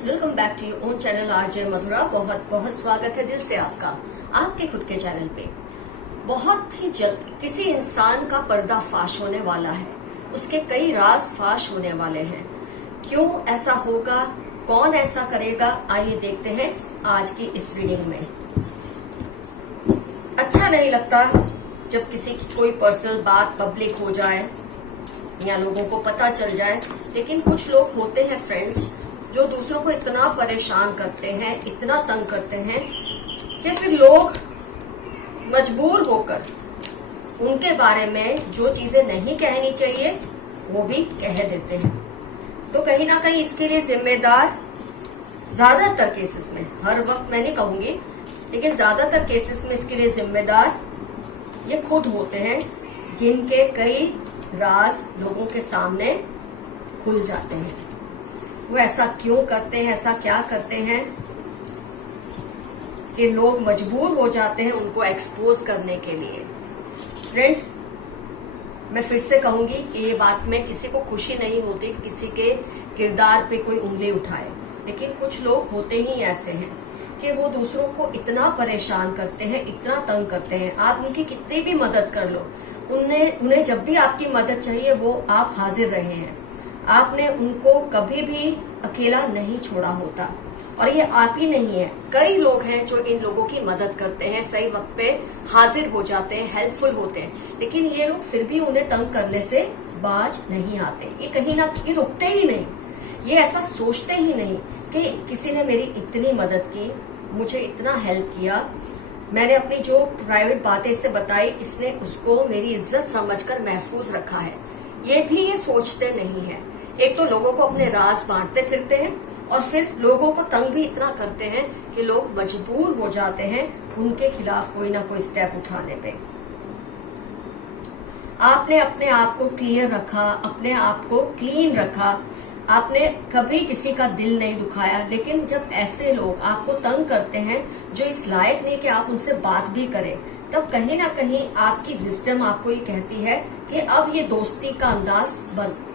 Friends, welcome back to your own channel RJ Madhura. बहुत बहुत स्वागत है दिल से आपका आपके खुद के चैनल पे। बहुत ही जल्द किसी इंसान का पर्दाफाश होने वाला है, उसके कई राज फाश होने वाले हैं। क्यों ऐसा होगा, कौन ऐसा करेगा, आइए देखते हैं आज की इस रीडिंग में। अच्छा नहीं लगता जब किसी की कोई पर्सनल बात पब्लिक हो जाए या लोगों को पता चल जाए, लेकिन कुछ लोग होते हैं फ्रेंड्स जो दूसरों को इतना परेशान करते हैं, इतना तंग करते हैं कि फिर लोग मजबूर होकर उनके बारे में जो चीजें नहीं कहनी चाहिए वो भी कह देते हैं। तो कहीं ना कहीं इसके लिए जिम्मेदार ज्यादातर केसेस में, हर वक्त मैं नहीं कहूंगी, लेकिन ज्यादातर केसेस में इसके लिए जिम्मेदार ये खुद होते हैं जिनके कई राज लोगों के सामने खुल जाते हैं। वो ऐसा क्यों करते हैं, ऐसा क्या करते हैं कि लोग मजबूर हो जाते हैं उनको एक्सपोज करने के लिए। फ्रेंड्स, मैं फिर से कहूंगी कि ये बात में किसी को खुशी नहीं होती किसी के किरदार पे कोई उंगली उठाए, लेकिन कुछ लोग होते ही ऐसे हैं कि वो दूसरों को इतना परेशान करते हैं, इतना तंग करते हैं। आप उनकी कितनी भी मदद कर लो, उन्हें जब भी आपकी मदद चाहिए वो आप हाजिर रहे हैं। आपने उनको कभी भी अकेला नहीं छोड़ा होता, और ये आप ही नहीं है, कई लोग हैं जो इन लोगों की मदद करते हैं, सही वक्त पे हाजिर हो जाते हैं, हेल्पफुल होते हैं, लेकिन ये लोग फिर भी उन्हें तंग करने से बाज नहीं आते। ये कहीं ना कहीं रुकते ही नहीं, ये ऐसा सोचते ही नहीं कि किसी ने मेरी इतनी मदद की, मुझे इतना हेल्प किया, मैंने अपनी जो प्राइवेट बातें इससे बताई, इसने उसको मेरी इज्जत समझकर महफूज रखा है। ये भी ये सोचते नहीं है। एक तो लोगों को अपने राज बांटते फिरते हैं, और फिर लोगों को तंग भी इतना करते हैं कि लोग मजबूर हो जाते हैं उनके खिलाफ कोई ना कोई स्टेप उठाने पे। आपने अपने आप को क्लियर रखा, अपने आप को क्लीन रखा, आपने कभी किसी का दिल नहीं दुखाया, लेकिन जब ऐसे लोग आपको तंग करते हैं जो इस लायक नहीं कि आप उनसे बात भी करें, तब कहीं ना कहीं आपकी विजडम आपको ये कहती है कि अब ये दोस्ती का अंदाज बंद,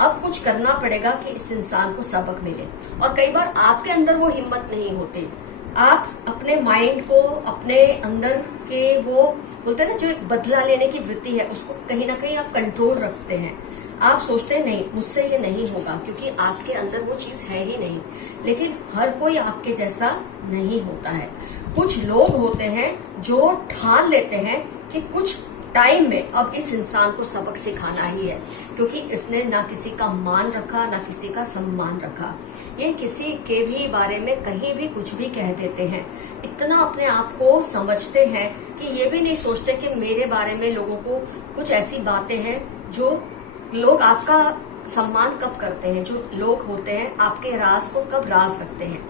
अब कुछ करना पड़ेगा कि इस इंसान को सबक मिले। और कई बार आपके अंदर वो हिम्मत नहीं होती, आप अपने माइंड को, अपने अंदर के वो बोलते हैं ना जो एक बदला लेने की वृत्ति है, उसको कहीं ना कहीं आप कंट्रोल रखते हैं। आप सोचते हैं नहीं, मुझसे ये नहीं होगा, क्योंकि आपके अंदर वो चीज है ही नहीं। लेकिन हर कोई आपके जैसा नहीं होता है। कुछ लोग होते हैं जो ठान लेते हैं कि कुछ टाइम में अब इस इंसान को सबक सिखाना ही है, क्योंकि इसने ना किसी का मान रखा, ना किसी का सम्मान रखा। ये किसी के भी बारे में कहीं भी कुछ भी कह देते हैं, इतना अपने आप को समझते हैं कि ये भी नहीं सोचते कि मेरे बारे में लोगों को कुछ ऐसी बातें हैं जो लोग आपका सम्मान कब करते हैं, जो लोग होते हैं आपके राज को कब राज रखते हैं।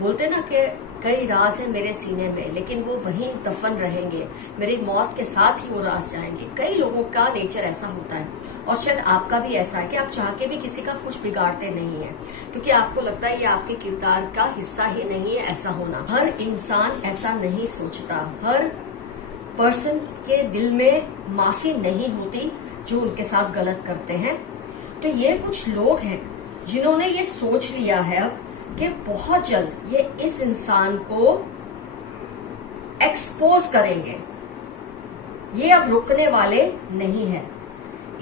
बोलते ना कि कई राज है मेरे सीने में, लेकिन वो वहीं दफन रहेंगे, मेरी मौत के साथ ही वो राज जाएंगे। कई लोगों का नेचर ऐसा होता है, और शायद आपका भी ऐसा है कि आप चाह के भी किसी का कुछ बिगाड़ते नहीं है, क्योंकि आपको लगता है ये आपके किरदार का हिस्सा ही नहीं है ऐसा होना। हर इंसान ऐसा नहीं सोचता, हर पर्सन के दिल में माफी नहीं होती जो उनके साथ गलत करते हैं। तो ये कुछ लोग हैं जिन्होंने ये सोच लिया है अब कि बहुत जल्द ये इस इंसान को एक्सपोज करेंगे, ये अब रुकने वाले नहीं है।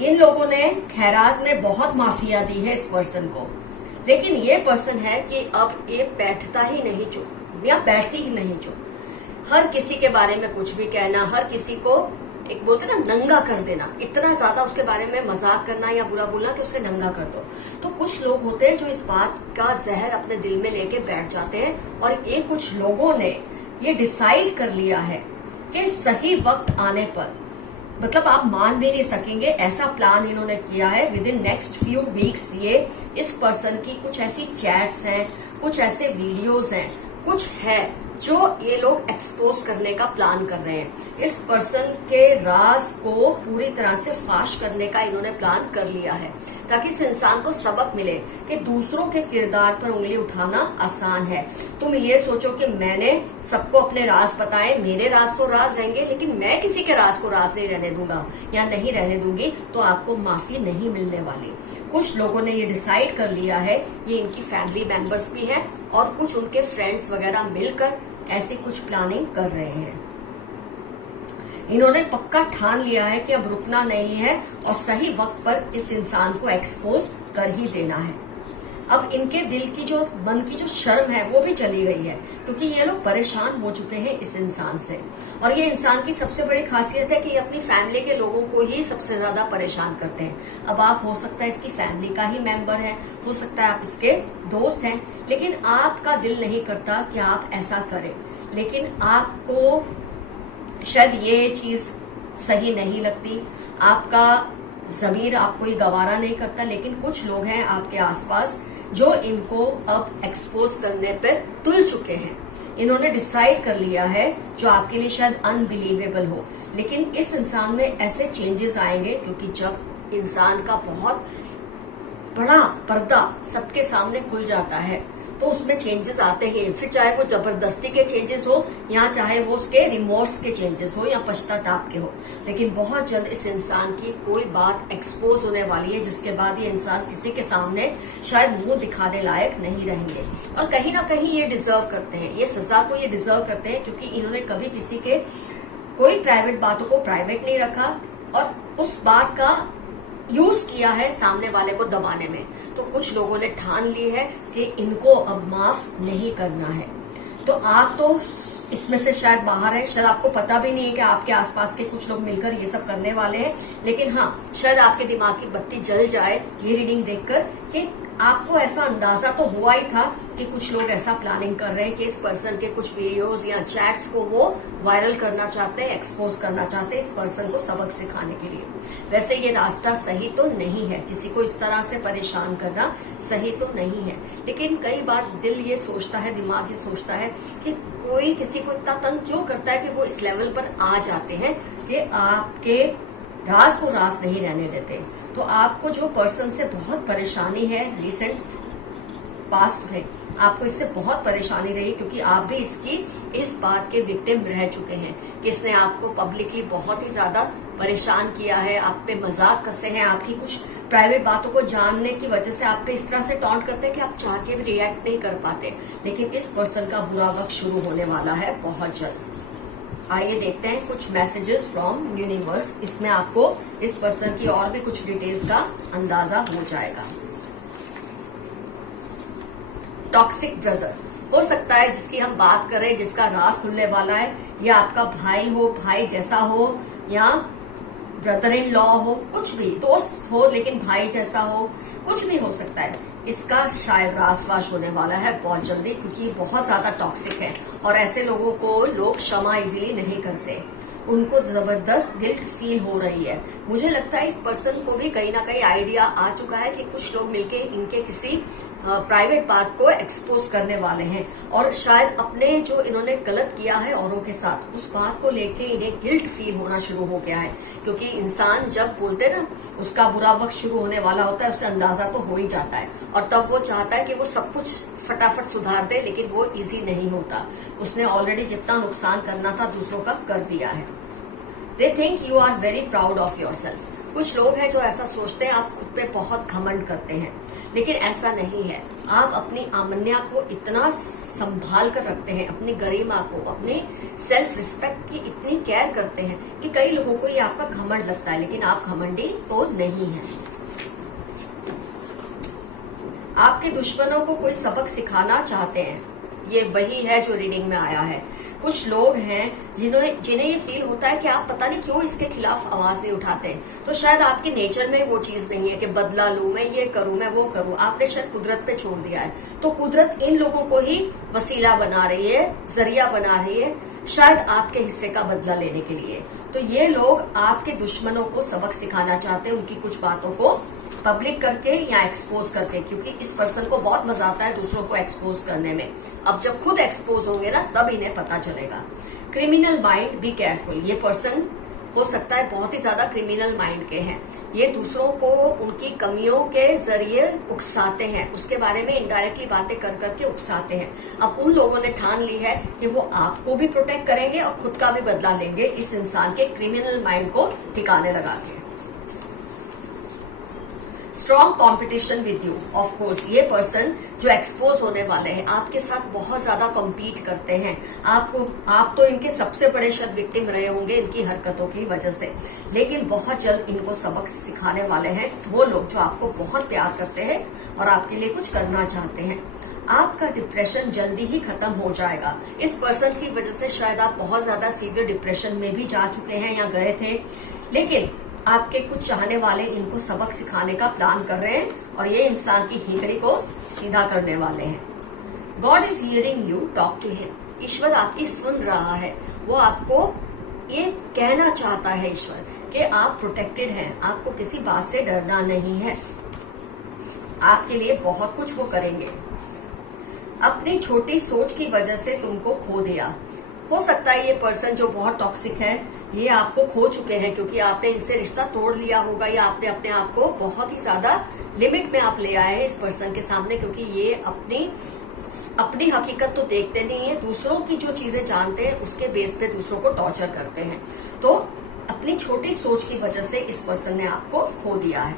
इन लोगों ने खैरात में बहुत माफिया दी है इस पर्सन को, लेकिन ये पर्सन है कि अब ये बैठता ही नहीं चुप, या बैठती ही नहीं चुप। हर किसी के बारे में कुछ भी कहना, हर किसी को एक बोलते ना नंगा कर देना, इतना ज्यादा उसके बारे में मजाक करना या बुरा बोलना कि उसे नंगा कर दो। तो कुछ लोग होते हैं जो इस बात का जहर अपने दिल में लेके बैठ जाते हैं, और ये कुछ लोगों ने ये डिसाइड कर लिया है कि सही वक्त आने पर, मतलब आप मान भी नहीं सकेंगे, ऐसा प्लान इन्होंने किया है। With in next few weeks ये इस पर्सन की कुछ ऐसी चैट्स हैं, कुछ ऐसे वीडियोस हैं, कुछ है जो ये लोग एक्सपोज करने का प्लान कर रहे हैं। इस पर्सन के राज को पूरी तरह से फाश करने का इन्होंने प्लान कर लिया है, ताकि इस इंसान को सबक मिले कि दूसरों के किरदार पर उंगली उठाना आसान है। तुम ये सोचो कि मैंने सबको अपने राज बताए, मेरे राज तो राज रहेंगे, लेकिन मैं किसी के राज को राज नहीं रहने दूंगा या नहीं रहने दूंगी, तो आपको माफी नहीं मिलने वाली। कुछ लोगों ने ये डिसाइड कर लिया है, ये इनकी फैमिली मेंबर्स भी हैं और कुछ उनके फ्रेंड्स वगैरह मिलकर ऐसी कुछ प्लानिंग कर रहे हैं। इन्होंने पक्का ठान लिया है कि अब रुकना नहीं है और सही वक्त पर इस इंसान को एक्सपोज कर ही देना है। अब इनके दिल की जो मन की जो शर्म है वो भी चली गई है, क्योंकि ये लोग परेशान हो चुके हैं इस इंसान से। और ये इंसान की सबसे बड़ी खासियत है कि ये अपनी फैमिली के लोगों को ही सबसे ज्यादा परेशान करते हैं। अब आप हो सकता है इसकी फैमिली का ही मेंबर है, हो सकता है आप इसके दोस्त हैं, लेकिन आपका दिल नहीं करता कि आप ऐसा करें। लेकिन आपको शायद ये चीज सही नहीं लगती, आपका ज़मीर आपको ये गवारा नहीं करता, लेकिन कुछ लोग हैं आपके आसपास जो इनको अब एक्सपोज करने पर तुल चुके हैं। इन्होंने डिसाइड कर लिया है, जो आपके लिए शायद अनबिलीवेबल हो, लेकिन इस इंसान में ऐसे चेंजेस आएंगे, क्योंकि जब इंसान का बहुत बड़ा पर्दा सबके सामने खुल जाता है तो उसमें चेंजेस आते हैं। फिर चाहे वो जबरदस्ती के चेंजेस हो या चाहे वो उसके रिमोर्स के चेंजेस हो या पश्चाताप के हो, लेकिन बहुत जल्द इस इंसान की कोई बात एक्सपोज होने वाली है, जिसके बाद ये इंसान किसी के सामने शायद मुंह दिखाने लायक नहीं रहेंगे। और कहीं ना कहीं ये डिजर्व करते हैं, ये सजा को ये डिजर्व करते हैं, क्योंकि इन्होंने कभी किसी के कोई प्राइवेट बातों को प्राइवेट नहीं रखा और उस बात का यूज किया है सामने वाले को दबाने में। तो कुछ लोगों ने ठान ली है कि इनको अब माफ नहीं करना है। तो आप तो इसमें से शायद बाहर है, शायद आपको पता भी नहीं है कि आपके आसपास के कुछ लोग मिलकर ये सब करने वाले हैं, लेकिन हाँ, शायद आपके दिमाग की बत्ती जल जाए ये रीडिंग देखकर कि आपको ऐसा अंदाजा तो हुआ ही था कि कुछ लोग ऐसा प्लानिंग कर रहे हैं कि इस पर्सन के कुछ वीडियोस या चैट्स को वो वायरल करना चाहते हैं, एक्सपोज करना चाहते हैं इस पर्सन को सबक सिखाने के लिए। वैसे ये रास्ता सही तो नहीं है, किसी को इस तरह से परेशान करना सही तो नहीं है, लेकिन कई बार दिल ये सोचता है, दिमाग ये सोचता है कि कोई किसी को इतना तंग क्यों करता है कि वो इस लेवल पर आ जाते हैं कि आपके राज को राज नहीं रहने देते। तो आपको जो पर्सन से बहुत परेशानी है रिसेंट पास्ट में, आपको इससे बहुत परेशानी रही, क्योंकि आप भी इसकी इस बात के विक्टिम रह चुके हैं कि इसने आपको पब्लिकली बहुत ही ज्यादा परेशान किया है, आप पे मजाक कसे हैं, आपकी कुछ प्राइवेट बातों को जानने की वजह से आप पे इस तरह से टॉन्ट करते हैं कि आप चाह के भी रिएक्ट नहीं कर पाते। लेकिन इस पर्सन का बुरा वक्त शुरू होने वाला है बहुत जल्द। आइए देखते हैं कुछ मैसेजेस फ्रॉम यूनिवर्स। इसमें आपको इस पर्सन की और भी कुछ डिटेल्स का अंदाजा हो जाएगा। टॉक्सिक ब्रदर हो सकता है जिसकी हम बात कर रहे हैं, जिसका राज खुलने वाला है, या आपका भाई हो, भाई जैसा हो, या ब्रदर इन लॉ हो, कुछ भी दोस्त हो लेकिन भाई जैसा हो, कुछ भी हो सकता है। इसका शायद रासवास होने वाला है बहुत जल्दी, क्योंकि बहुत ज्यादा टॉक्सिक है और ऐसे लोगों को लोग क्षमा इजीली नहीं करते, उनको जबरदस्त गिल्ट फील हो रही है। मुझे लगता है इस पर्सन को भी कहीं ना कहीं आइडिया आ चुका है कि कुछ लोग मिलके इनके किसी प्राइवेट बात को एक्सपोज करने वाले हैं, और शायद अपने जो इन्होंने गलत किया है औरों के साथ, उस बात को लेके इन्हें गिल्ट फील होना शुरू हो गया है। क्योंकि इंसान जब बोलते ना उसका बुरा वक्त शुरू होने वाला होता है, उसे अंदाजा तो हो ही जाता है, और तब वो चाहता है कि वो सब कुछ फटाफट सुधार दे, लेकिन वो इजी नहीं होता। उसने ऑलरेडी जितना नुकसान करना था दूसरों का कर दिया है। They think you are very proud of yourself. कुछ लोग हैं जो ऐसा सोचते हैं, आप खुद पे बहुत घमंड करते हैं, लेकिन ऐसा नहीं है। आप अपनी आमन्या को इतना संभाल कर रखते हैं, अपनी गरिमा को, अपनी सेल्फ रिस्पेक्ट की इतनी केयर करते हैं कि कई लोगों को ये आपका घमंड लगता है, लेकिन आप घमंडी तो नहीं है। आपके दुश्मनों को कोई सबक सिखाना चाहते हैं, ये वही है जो रीडिंग में आया है। कुछ लोग हैं जिन्हें ये फील होता है कि आप पता नहीं क्यों इसके खिलाफ आवाज नहीं उठाते, तो शायद आपके नेचर में वो चीज नहीं है कि बदला लूं, मैं ये करूं, मैं वो करूं। आपने शायद कुदरत पे छोड़ दिया है, तो कुदरत इन लोगों को ही वसीला बना रही है, जरिया बना रही है, शायद आपके हिस्से का बदला लेने के लिए। तो ये लोग आपके दुश्मनों को सबक सिखाना चाहते हैं, उनकी कुछ बातों को पब्लिक करके या एक्सपोज करके, क्योंकि इस पर्सन को बहुत मजा आता है दूसरों को एक्सपोज करने में। अब जब खुद एक्सपोज होंगे ना तब इन्हें पता चलेगा। Criminal mind, be careful. ये पर्सन हो सकता है बहुत ही ज्यादा क्रिमिनल माइंड के हैं। ये दूसरों को उनकी कमियों के जरिए उकसाते हैं, उसके बारे में इनडायरेक्टली बातें कर करके उकसाते हैं। अब उन लोगों ने ठान ली है कि वो आपको भी प्रोटेक्ट करेंगे और खुद का भी बदला लेंगे इस इंसान के क्रिमिनल माइंड को ठिकाने लगा के। Strong competition with you, of course ये पर्सन जो एक्सपोज होने वाले हैं आपके साथ बहुत ज्यादा कॉम्पीट करते हैं। आप तो इनके सबसे बड़े शत विक्टिम रहे होंगे इनकी हरकतों की वजह से, लेकिन बहुत जल्द इनको सबक सिखाने वाले हैं वो लोग जो आपको बहुत प्यार करते हैं और आपके लिए कुछ करना चाहते हैं। आपका डिप्रेशन जल्दी ही खत्म हो जाएगा। इस पर्सन की वजह से शायद आप बहुत ज्यादा सीवियर डिप्रेशन में भी जा चुके हैं या गए थे, लेकिन आपके कुछ चाहने वाले इनको सबक सिखाने का प्लान कर रहे हैं और ये इंसान की हीकड़ी को सीधा करने वाले हैं। God is hearing you, talk to him. ईश्वर आपकी सुन रहा है, वो आपको ये कहना चाहता है ईश्वर कि आप प्रोटेक्टेड हैं, आपको किसी बात से डरना नहीं है, आपके लिए बहुत कुछ वो करेंगे। अपनी छोटी सोच की वजह से तुमको खो दिया। हो सकता है ये पर्सन जो बहुत टॉक्सिक है ये आपको खो चुके हैं क्योंकि आपने इनसे रिश्ता तोड़ लिया होगा या आपने अपने आप को बहुत ही ज्यादा लिमिट में आप ले आए हैं इस पर्सन के सामने, क्योंकि ये अपनी हकीकत तो देखते नहीं है, दूसरों की जो चीजें जानते हैं उसके बेस पे दूसरों को टॉर्चर करते हैं। तो अपनी छोटी सोच की वजह से इस पर्सन ने आपको खो दिया है।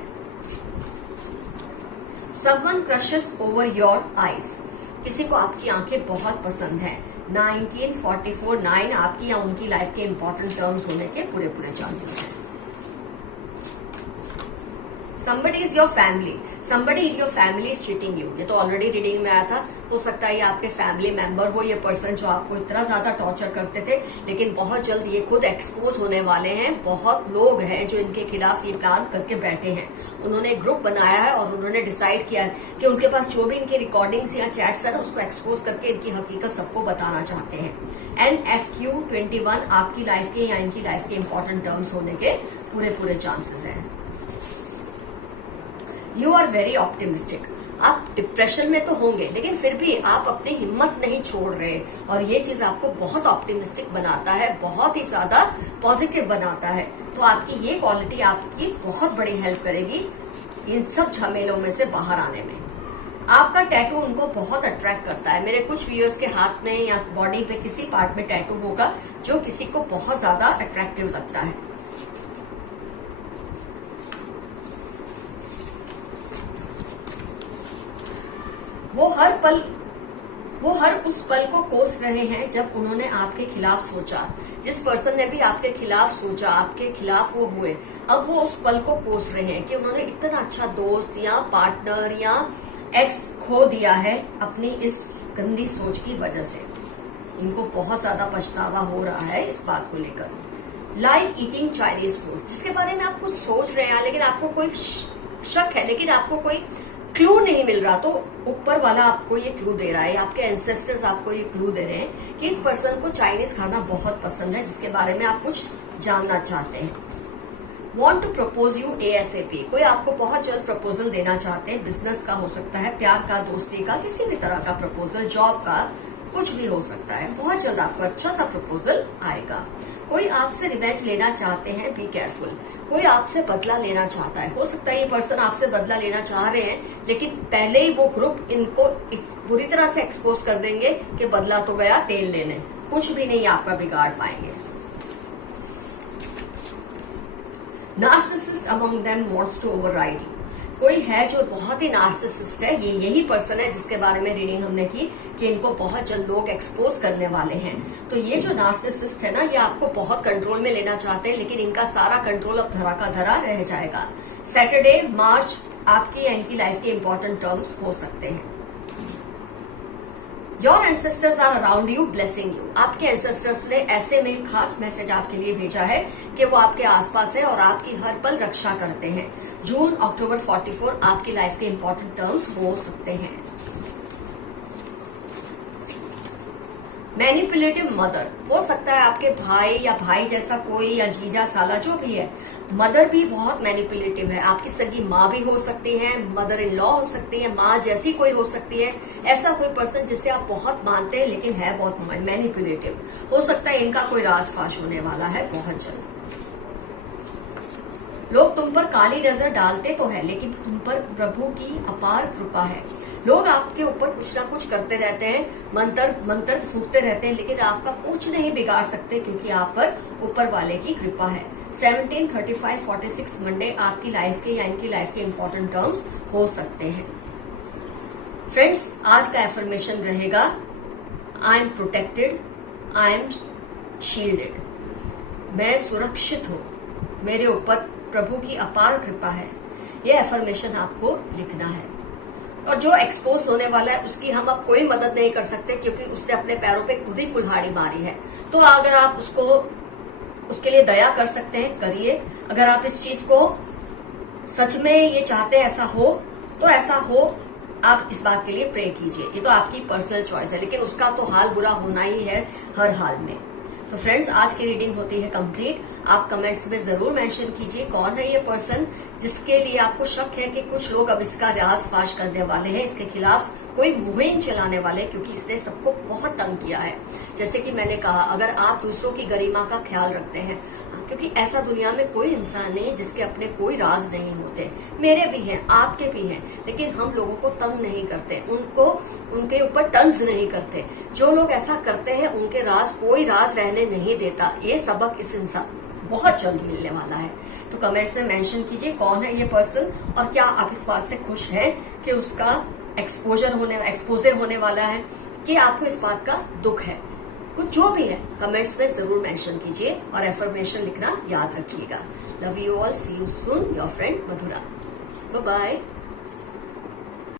Someone crushes over your eyes, किसी को आपकी आंखें बहुत पसंद है। 1944 9 आपकी या उनकी लाइफ के इंपॉर्टेंट टर्म्स होने के पूरे चांसेस हैं। somebody is your family, somebody in your family is cheating you, ये तो ऑलरेडी रीडिंग में आया था। हो सकता है ये आपके फैमिली मेंबर हो, ये पर्सन जो आपको इतना ज्यादा टॉर्चर करते थे, लेकिन बहुत जल्द ये खुद एक्सपोज होने वाले हैं। बहुत लोग हैं जो इनके खिलाफ ये प्लान करके बैठे हैं। उन्होंने एक ग्रुप बनाया है और उन्होंने डिसाइड किया है कि उनके पास जो भी इनके रिकॉर्डिंग्स या चैट्स है उसको एक्सपोज करके इनकी हकीकत सबको बताना चाहते हैं। NFQ21 आपकी लाइफ के या इनकी लाइफ के इंपॉर्टेंट टर्म्स होने के पूरे चांसेस हैं। यू आर वेरी ऑप्टिमिस्टिक, आप डिप्रेशन में तो होंगे लेकिन फिर भी आप अपनी हिम्मत नहीं छोड़ रहे और ये चीज आपको बहुत ऑप्टिमिस्टिक बनाता है, बहुत ही ज्यादा पॉजिटिव बनाता है। तो आपकी ये क्वालिटी आपकी बहुत बड़ी हेल्प करेगी इन सब झमेलों में से बाहर आने में। आपका टैटू उनको बहुत अट्रैक्ट करता है। मेरे कुछ व्यूअर्स के हाथ में या बॉडी पे किसी पार्ट में टैटू होगा जो किसी को बहुत ज्यादा अट्रैक्टिव लगता है। वो हर उस पल को कोस रहे हैं जब उन्होंने आपके खिलाफ सोचा। जिस पर्सन ने भी आपके खिलाफ सोचा, आपके खिलाफ वो हुए, अब वो उस पल को कोस रहे हैं कि उन्होंने इतना अच्छा दोस्त या पार्टनर या एक्स खो दिया है अपनी इस गंदी सोच की वजह से। इनको बहुत ज्यादा पछतावा हो रहा है इस बात को लेकर। लाइक ईटिंग चाइनीज फूड, जिसके बारे में आप कुछ सोच रहे हैं लेकिन आपको कोई शक है, लेकिन आपको कोई क्लू नहीं मिल रहा, तो ऊपर वाला आपको ये क्लू दे रहा है, आपके एंसेस्टर्स आपको ये क्लू दे रहे हैं कि इस पर्सन को चाइनीज खाना बहुत पसंद है जिसके बारे में आप कुछ जानना चाहते हैं। Want to propose you ASAP, कोई आपको बहुत जल्द प्रपोजल देना चाहते हैं। बिजनेस का हो सकता है, प्यार का, दोस्ती का, किसी भी तरह का प्रपोजल, जॉब का, कुछ भी हो सकता है। बहुत जल्द आपको अच्छा सा प्रपोजल आएगा। कोई आपसे रिवेंज लेना चाहते हैं, बी केयरफुल। कोई आपसे बदला लेना चाहता है। हो सकता है ये पर्सन आपसे बदला लेना चाह रहे हैं लेकिन पहले ही वो ग्रुप इनको बुरी तरह से एक्सपोज कर देंगे कि बदला तो गया तेल लेने, कुछ भी नहीं आपका बिगाड़ पाएंगे। Narcissist among them wants to override you, कोई है जो बहुत ही नार्सिसिस्ट है। ये यही पर्सन है जिसके बारे में रीडिंग हमने की कि इनको बहुत जल्द लोग एक्सपोज करने वाले हैं। तो ये जो नार्सिसिस्ट है ना, ये आपको बहुत कंट्रोल में लेना चाहते हैं लेकिन इनका सारा कंट्रोल अब धरा का धरा रह जाएगा। सैटरडे मार्च आपकी या इनकी लाइफ के इंपॉर्टेंट टर्म्स हो सकते हैं। Your ancestors are around you blessing you, आपके एंसेस्टर्स ने ऐसे में खास मैसेज आपके लिए भेजा है कि वो आपके आसपास है और आपकी हर पल रक्षा करते हैं। जून अक्टूबर 44 आपकी लाइफ के इंपॉर्टेंट टर्म्स हो सकते हैं। मैनिपुलेटिव मदर, हो सकता है आपके भाई या भाई जैसा कोई या जीजा साला जो भी है, मदर भी बहुत मैनिपुलेटिव है। आपकी सगी माँ भी हो सकती है, मदर इन लॉ हो सकती है, माँ जैसी कोई हो सकती है। ऐसा कोई पर्सन जिसे आप बहुत मानते हैं लेकिन है बहुत मैनिपुलेटिव। हो सकता है इनका कोई राज फाश होने वाला है बहुत जल्द। लोग तुम पर काली नजर डालते तो है लेकिन तुम पर प्रभु की अपार कृपा है। लोग आपके ऊपर कुछ ना कुछ करते रहते हैं, मंत्र फूटते रहते हैं, लेकिन आपका कुछ नहीं बिगाड़ सकते क्योंकि आप पर ऊपर वाले की कृपा है। 17, 35, 46 मंडे आपकी लाइफ के या इनकी लाइफ के इंपॉर्टेंट टर्म्स हो सकते हैं। फ्रेंड्स, आज का एफर्मेशन रहेगा I am protected, I am shielded. मैं सुरक्षित हूं, मेरे ऊपर प्रभु की अपार कृपा है। यह एफर्मेशन आपको लिखना है। और जो एक्सपोज होने वाला है उसकी हम अब कोई मदद नहीं कर सकते क्योंकि उसने अपने पैरों पे खुद ही कुल्हाड़ी मारी है। तो अगर आप उसके लिए दया कर सकते हैं, करिए। अगर आप इस चीज को सच में ये चाहते हैं ऐसा हो, तो ऐसा हो, आप इस बात के लिए प्रे कीजिए। ये तो आपकी पर्सनल चॉइस है, लेकिन उसका तो हाल बुरा होना ही है हर हाल में। तो फ्रेंड्स, आज की रीडिंग होती है कंप्लीट। आप कमेंट्स में जरूर मेंशन कीजिए कौन है ये पर्सन जिसके लिए आपको शक है कि कुछ लोग अब इसका राज फाश करने वाले हैं, इसके खिलाफ कोई मुहिम चलाने वाले हैं क्योंकि इसने सबको बहुत तंग किया है। जैसे कि मैंने कहा, अगर आप दूसरों की गरिमा का ख्याल रखते हैं, क्योंकि ऐसा दुनिया में कोई इंसान नहीं जिसके अपने कोई राज नहीं होते। मेरे भी हैं, आपके भी हैं, लेकिन हम लोगों को तंग नहीं करते, उनके ऊपर तंज नहीं करते। जो लोग ऐसा करते हैं उनके राज कोई राज रहने नहीं देता। ये सबक इस इंसान बहुत जल्द मिलने वाला है। तो कमेंट्स में मेंशन कीजिए कौन है ये पर्सन और क्या आप इस बात से खुश हैं कि उसका एक्सपोजर होने वाला है, कि आपको इस बात का दुख है। कुछ जो भी है कमेंट्स में जरूर मेंशन कीजिए और एफर्मेशन लिखना याद रखिएगा। Love you all, see you soon, your friend Madhura. Bye bye.